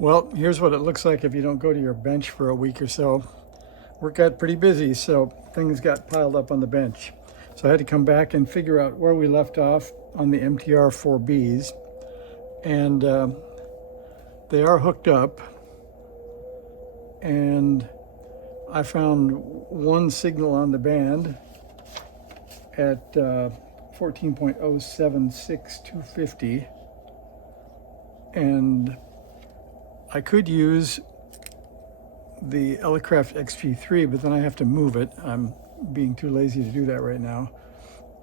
Well, here's what it looks like if you don't go to your bench for a week or so. Work got pretty busy, so things got piled up on the bench. So I had to come back and figure out where we left off on the MTR4Bs. And they are hooked up. And I found one signal on the band at 14.076250. And I could use the Elecraft XG3, but then I have to move it. I'm being too lazy to do that right now.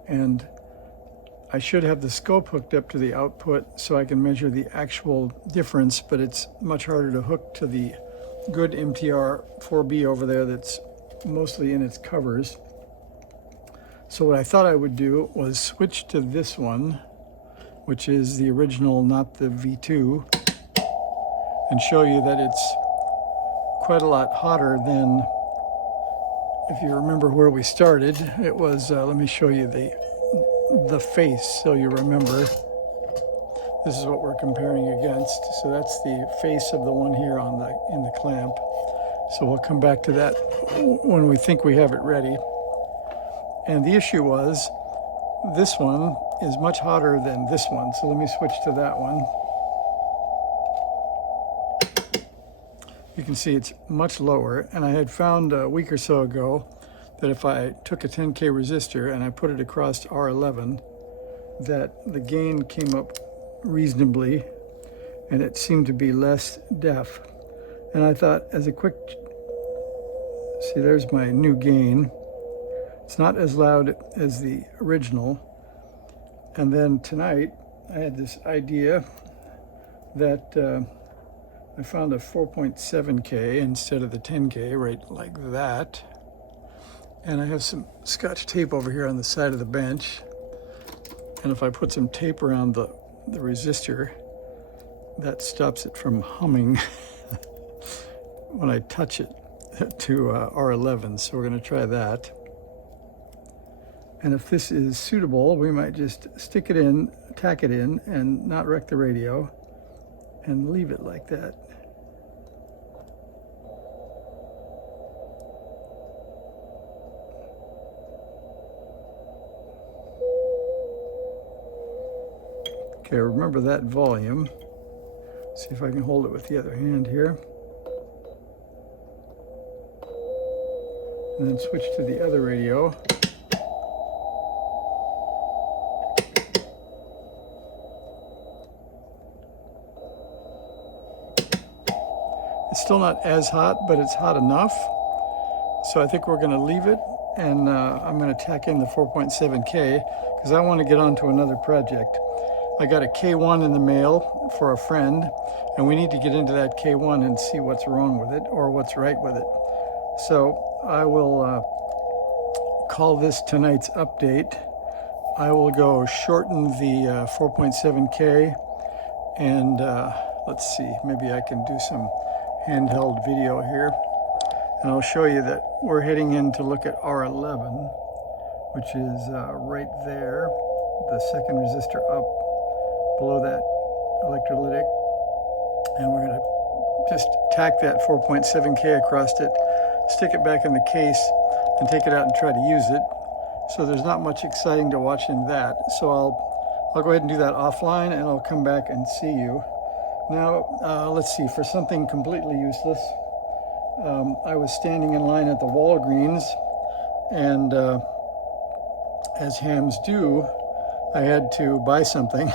And I should have the scope hooked up to the output so I can measure the actual difference, but it's much harder to hook to the good MTR4B over there that's mostly in its covers. So what I thought I would do was switch to this one, which is the original, not the V2, and show you that it's quite a lot hotter than, if you remember where we started, it was, let me show you the face so you remember. This is what we're comparing against. So that's the face of the one here on in the clamp. So we'll come back to that when we think we have it ready. And the issue was, this one is much hotter than this one. So let me switch to that one. You can see it's much lower, and I had found a week or so ago that if I took a 10K resistor and I put it across R11, that the gain came up reasonably, and it seemed to be less deaf. And I thought, as a quick, see, there's my new gain. It's not as loud as the original. And then tonight, I had this idea that I found a 4.7K instead of the 10K, right like that. And I have some Scotch tape over here on the side of the bench. And if I put some tape around the resistor, that stops it from humming when I touch it to R11. So we're going to try that. And if this is suitable, we might just stick it in, tack it in, and not wreck the radio, and leave it like that. Okay, remember that volume. See if I can hold it with the other hand here. And then switch to the other radio. It's still not as hot, but it's hot enough. So I think we're going to leave it, and I'm going to tack in the 4.7K because I want to get on to another project. I got a K1 in the mail for a friend, and we need to get into that K1 and see what's wrong with it or what's right with it. So I will call this tonight's update. I will go shorten the 4.7K, and let's see, maybe I can do some handheld video here. And I'll show you that we're heading in to look at R11, which is right there, the second resistor up below that electrolytic. And we're going to just tack that 4.7K across it, stick it back in the case, and take it out and try to use it. So there's not much exciting to watch in that. So I'll go ahead and do that offline, and I'll come back and see you. Now, let's see, for something completely useless, I was standing in line at the Walgreens, and as hams do, I had to buy something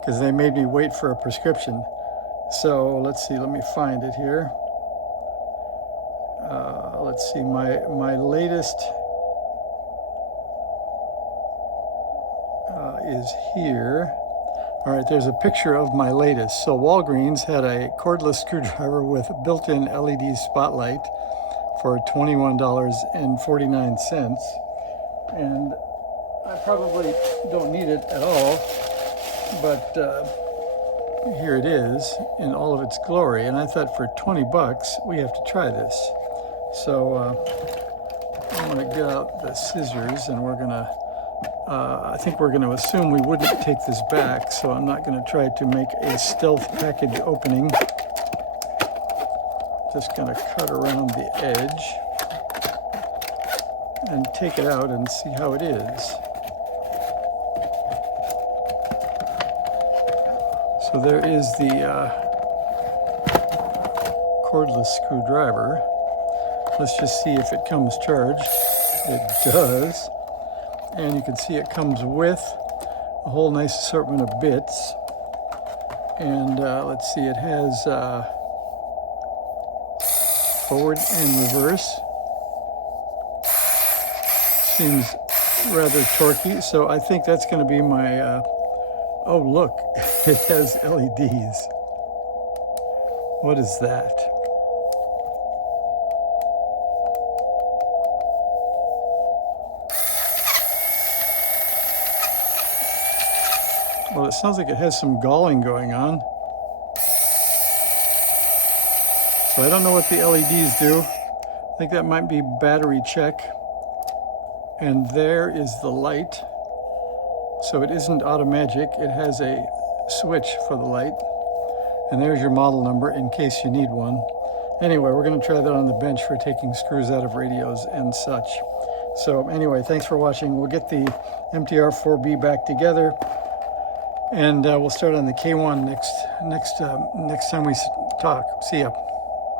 because they made me wait for a prescription. So let's see, let me find it here. Let's see, my latest is here. All right, there's a picture of my latest. So Walgreens had a cordless screwdriver with a built-in LED spotlight for $21.49. And I probably don't need it at all, but here it is in all of its glory. And I thought for 20 bucks, we have to try this. So I'm gonna get out the scissors, and we're gonna I think we're going to assume we wouldn't take this back, so I'm not going to try to make a stealth package opening. Just going to cut around the edge and take it out and see how it is. So there is the cordless screwdriver. Let's just see if it comes charged. It does. And you can see it comes with a whole nice assortment of bits. And let's see, it has forward and reverse. Seems rather torquey, so I think that's going to be my, oh look, it has LEDs. What is that? Well, it sounds like it has some galling going on. So I don't know what the LEDs do. I think that might be battery check. And there is the light. So it isn't automagic. It has a switch for the light. And there's your model number in case you need one. Anyway, we're going to try that on the bench for taking screws out of radios and such. So anyway, thanks for watching. We'll get the MTR4B back together. And we'll start on the K1 next time we talk. See ya.